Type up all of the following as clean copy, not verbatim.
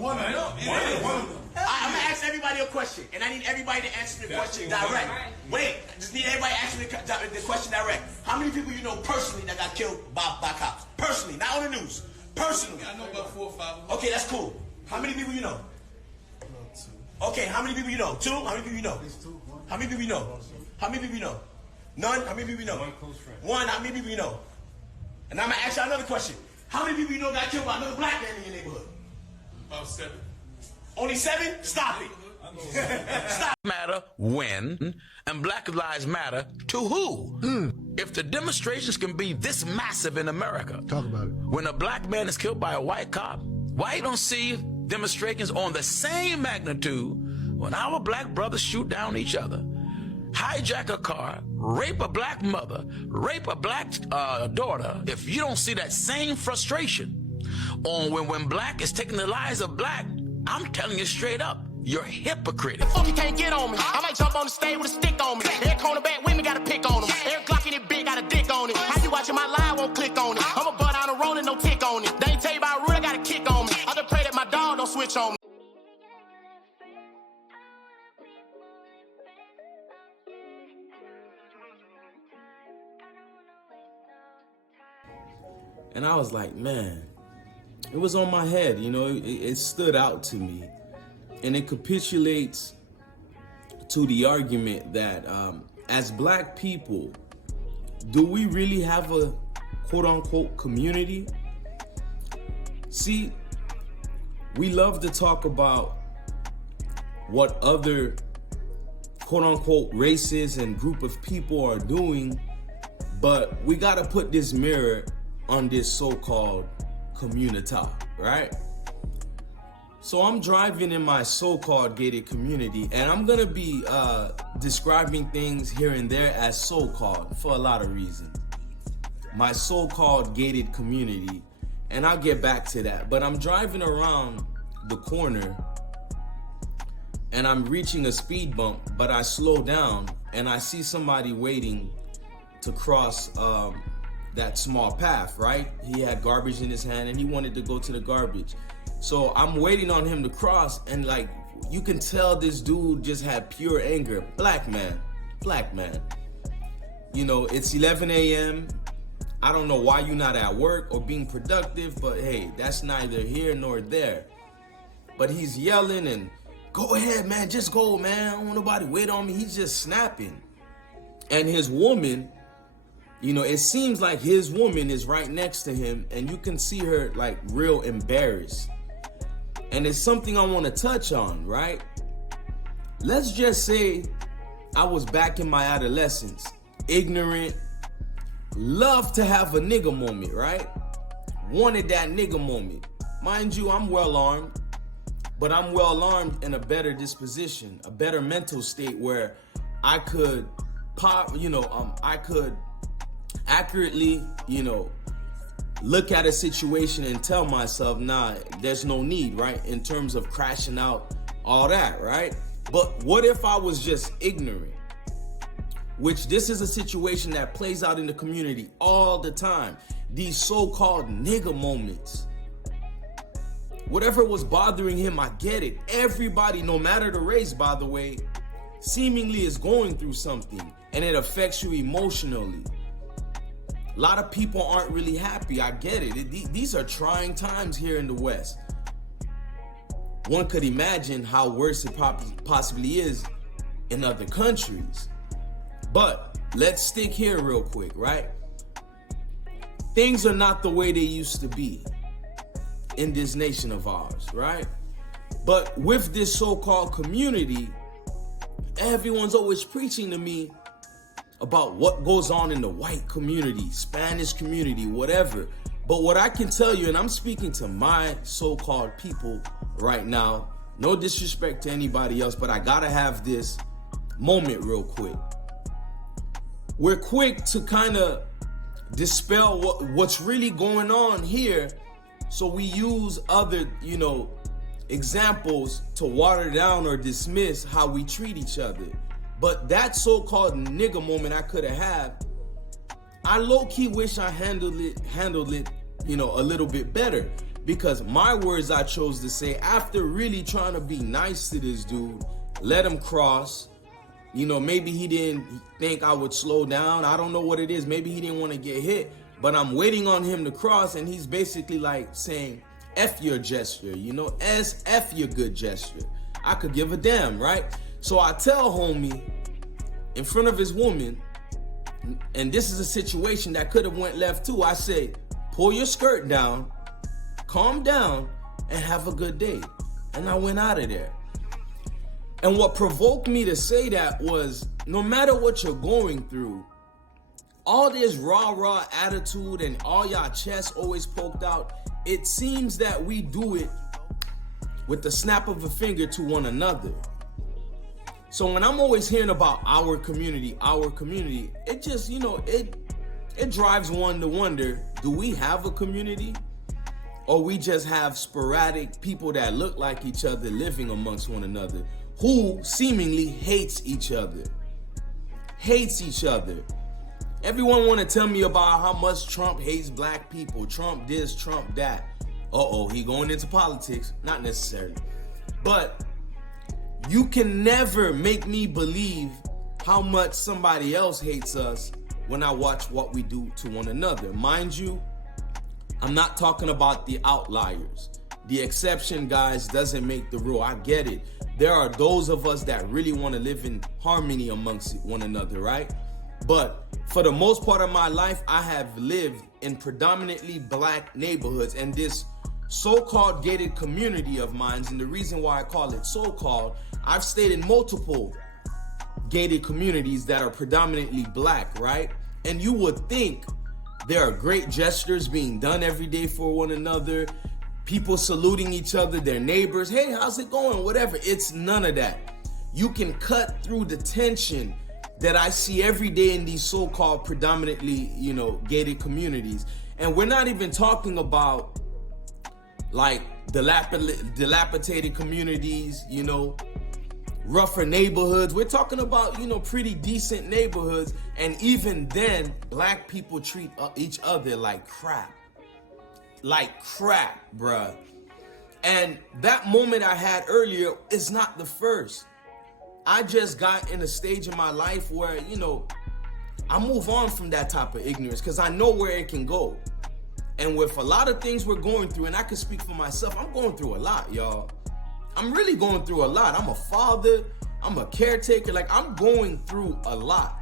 One of them. I'm gonna ask everybody a question, and I need everybody to answer the question direct. Wait, I just need everybody to answer the question direct. How many people you know personally that got killed by cops? Personally, not on the news. Personally. I know about 4 or 5 of them. Okay, that's cool. How many people you know? Okay, how many people you know? 2? How many people you know? How many people you know? How many people you know? None? How many people you know? One close friend. 1, how many people you know? And I'm gonna ask you another question. How many people you know got killed by another black man in your neighborhood? About 7. Only 7? Stop it. Stop. Matter when, and Black Lives Matter to who? If the demonstrations can be this massive in America, talk about it. When a black man is killed by a white cop, why you don't see demonstrations on the same magnitude when our black brothers shoot down each other, hijack a car, rape a black mother, rape a black daughter? If you don't see that same frustration on when black is taking the lives of black, I'm telling you straight up, you're hypocrite. Fuck, you can't get on me. I might jump on the stage with a stick on me. Every cornerback with me got a pick on him. Every Glock in it big got a dick on it. How you watching my live, won't click on it. I'm a butt on a rolling, no tick on it. They ain't tell you about root, I got a kick on me. I just pray that my dog don't switch on me. And I was like, man, it was on my head, you know, it stood out to me. And it capitulates to the argument that as black people, do we really have a quote unquote community? See, we love to talk about what other quote unquote races and group of people are doing, but we gotta put this mirror on this so-called community, right? So I'm driving in my so-called gated community, and I'm gonna be describing things here and there as so-called for a lot of reasons. My so-called gated community, and I'll get back to that. But I'm driving around the corner, and I'm reaching a speed bump, but I slow down, and I see somebody waiting to cross that small path, right? He had garbage in his hand, and he wanted to go to the garbage. So I'm waiting on him to cross, and like, you can tell this dude just had pure anger. Black man. You know, it's 11 a.m. I don't know why you're not at work or being productive, but hey, that's neither here nor there. But he's yelling and, go ahead, man, just go, man. I don't want nobody wait on me. He's just snapping. And his woman, you know, it seems like his woman is right next to him, and you can see her like real embarrassed. And it's something I want to touch on, right? Let's just say I was back in my adolescence, ignorant, loved to have a nigga moment, right? Wanted that nigga moment. Mind you, I'm well armed, but I'm well armed in a better disposition, a better mental state where I could I could accurately, look at a situation and tell myself, nah, there's no need, right? In terms of crashing out, all that, right? But what if I was just ignorant? Which this is a situation that plays out in the community all the time. These so-called nigga moments. Whatever was bothering him, I get it. Everybody, no matter the race, by the way, seemingly is going through something, and it affects you emotionally. A lot of people aren't really happy. I get it. These are trying times here in the West. One could imagine how worse it possibly is in other countries. But let's stick here real quick, right? Things are not the way they used to be in this nation of ours, right? But with this so-called community, everyone's always preaching to me about what goes on in the white community, Spanish community, whatever. But what I can tell you, and I'm speaking to my so-called people right now, no disrespect to anybody else, but I gotta have this moment real quick. We're quick to kind of dispel what's really going on here, so we use other, examples to water down or dismiss how we treat each other. But that so-called nigga moment I could have had, I low-key wish I handled it, a little bit better. because my words I chose to say after really trying to be nice to this dude, let him cross. You know, maybe he didn't think I would slow down. I don't know what it is. Maybe he didn't want to get hit, but I'm waiting on him to cross, and he's basically like saying, F your gesture, you know, F your good gesture. I could give a damn, right? So I tell homie in front of his woman, and this is a situation that could have went left too. I say, pull your skirt down, calm down, and have a good day. And I went out of there. And what provoked me to say that was, no matter what you're going through, all this rah-rah attitude and all y'all chests always poked out, it seems that we do it with the snap of a finger to one another. So when I'm always hearing about our community, it just, you know, it drives one to wonder, do we have a community? Or we just have sporadic people that look like each other living amongst one another, who seemingly hates each other. Everyone want to tell me about how much Trump hates black people. Trump this, Trump that. He going into politics. Not necessarily. But you can never make me believe how much somebody else hates us when I watch what we do to one another. Mind you, I'm not talking about the outliers. The exception, guys, doesn't make the rule. I get it. There are those of us that really want to live in harmony amongst one another, right? But for the most part of my life, I have lived in predominantly black neighborhoods, and this so-called gated community of mine, and the reason why I call it so-called, I've stayed in multiple gated communities that are predominantly black, right? And you would think there are great gestures being done every day for one another, people saluting each other, their neighbors, hey, how's it going, whatever. It's none of that. You can cut through the tension that I see every day in these so-called predominantly, you know, gated communities. And we're not even talking about like dilapidated communities, you know, rougher neighborhoods. We're talking about, you know, pretty decent neighborhoods. And even then, black people treat each other like crap. Like crap, bruh. And that moment I had earlier is not the first. I just got in a stage in my life where, you know, I move on from that type of ignorance because I know where it can go. And with a lot of things we're going through, and I can speak for myself, I'm going through a lot, y'all. I'm really going through a lot. I'm a father, I'm a caretaker, like I'm going through a lot.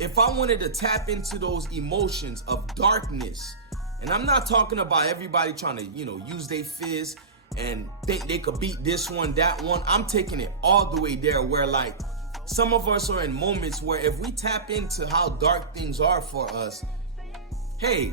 If I wanted to tap into those emotions of darkness, and I'm not talking about everybody trying to, you know, use their fist and think they could beat this one, that one. I'm taking it all the way there where like some of us are in moments where if we tap into how dark things are for us, hey,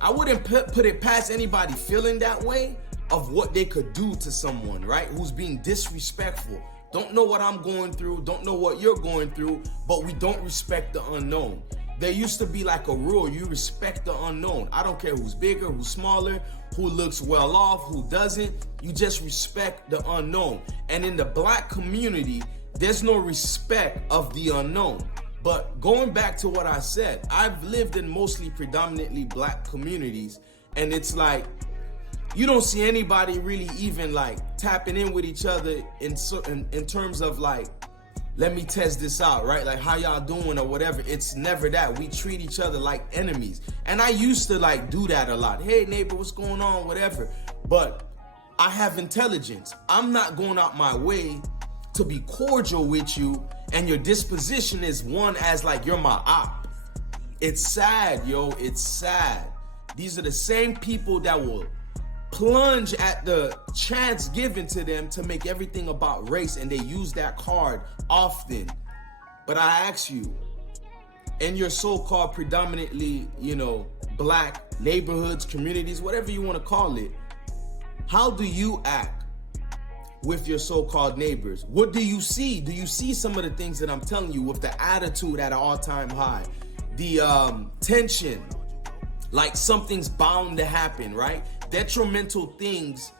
I wouldn't put it past anybody feeling that way of what they could do to someone, right? Who's being disrespectful. Don't know what I'm going through, don't know what you're going through, but we don't respect the unknown. There used to be like a rule, you respect the unknown. I don't care who's bigger, who's smaller, who looks well off, who doesn't. You just respect the unknown. And in the black community, there's no respect of the unknown. But going back to what I said, I've lived in mostly predominantly black communities, and it's like, you don't see anybody really even like tapping in with each other in terms of like, let me test this out, right? Like, how y'all doing or whatever. It's never that. We treat each other like enemies. And I used to like do that a lot. Hey neighbor, what's going on? Whatever. But I have intelligence. I'm not going out my way to be cordial with you, and your disposition is one as like you're my op. It's sad, yo. It's sad. These are the same people that will plunge at the chance given to them to make everything about race, and they use that card often. But I ask you, in your so-called predominantly, you know, black neighborhoods, communities, whatever you want to call it, how do you act with your so-called neighbors? What do you see? Do you see some of the things that I'm telling you with the attitude at an all-time high? The tension, like something's bound to happen, right? Detrimental things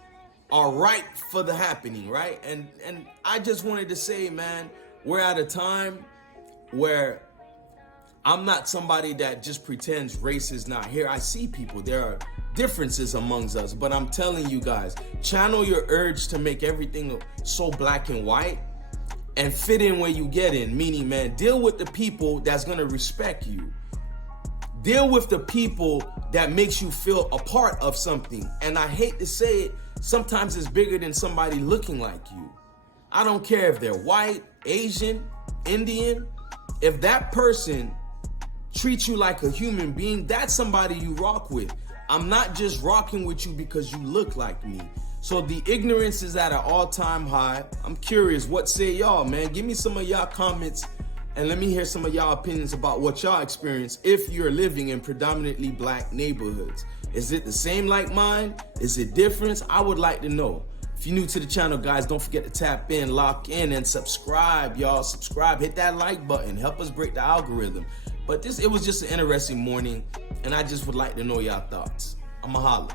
are ripe for the happening, right? And I just wanted to say, man, we're at a time where I'm not somebody that just pretends race is not here. I see people. There are differences amongst us. But I'm telling you guys, channel your urge to make everything so black and white and fit in where you get in. Meaning, man, deal with the people that's gonna respect you. Deal with the people that makes you feel a part of something. And I hate to say it, sometimes it's bigger than somebody looking like you. I don't care if they're white, Asian, Indian. If that person treats you like a human being, that's somebody you rock with. I'm not just rocking with you because you look like me. So the ignorance is at an all-time high. I'm curious, what say y'all, man? Give me some of y'all comments and let me hear some of y'all opinions about what y'all experience if you're living in predominantly black neighborhoods. Is it the same like mine? Is it different? I would like to know. If you're new to the channel, guys, don't forget to tap in, lock in, and subscribe, y'all. Subscribe, hit that like button, help us break the algorithm. But it was just an interesting morning, and I just would like to know y'all thoughts. I'ma holla.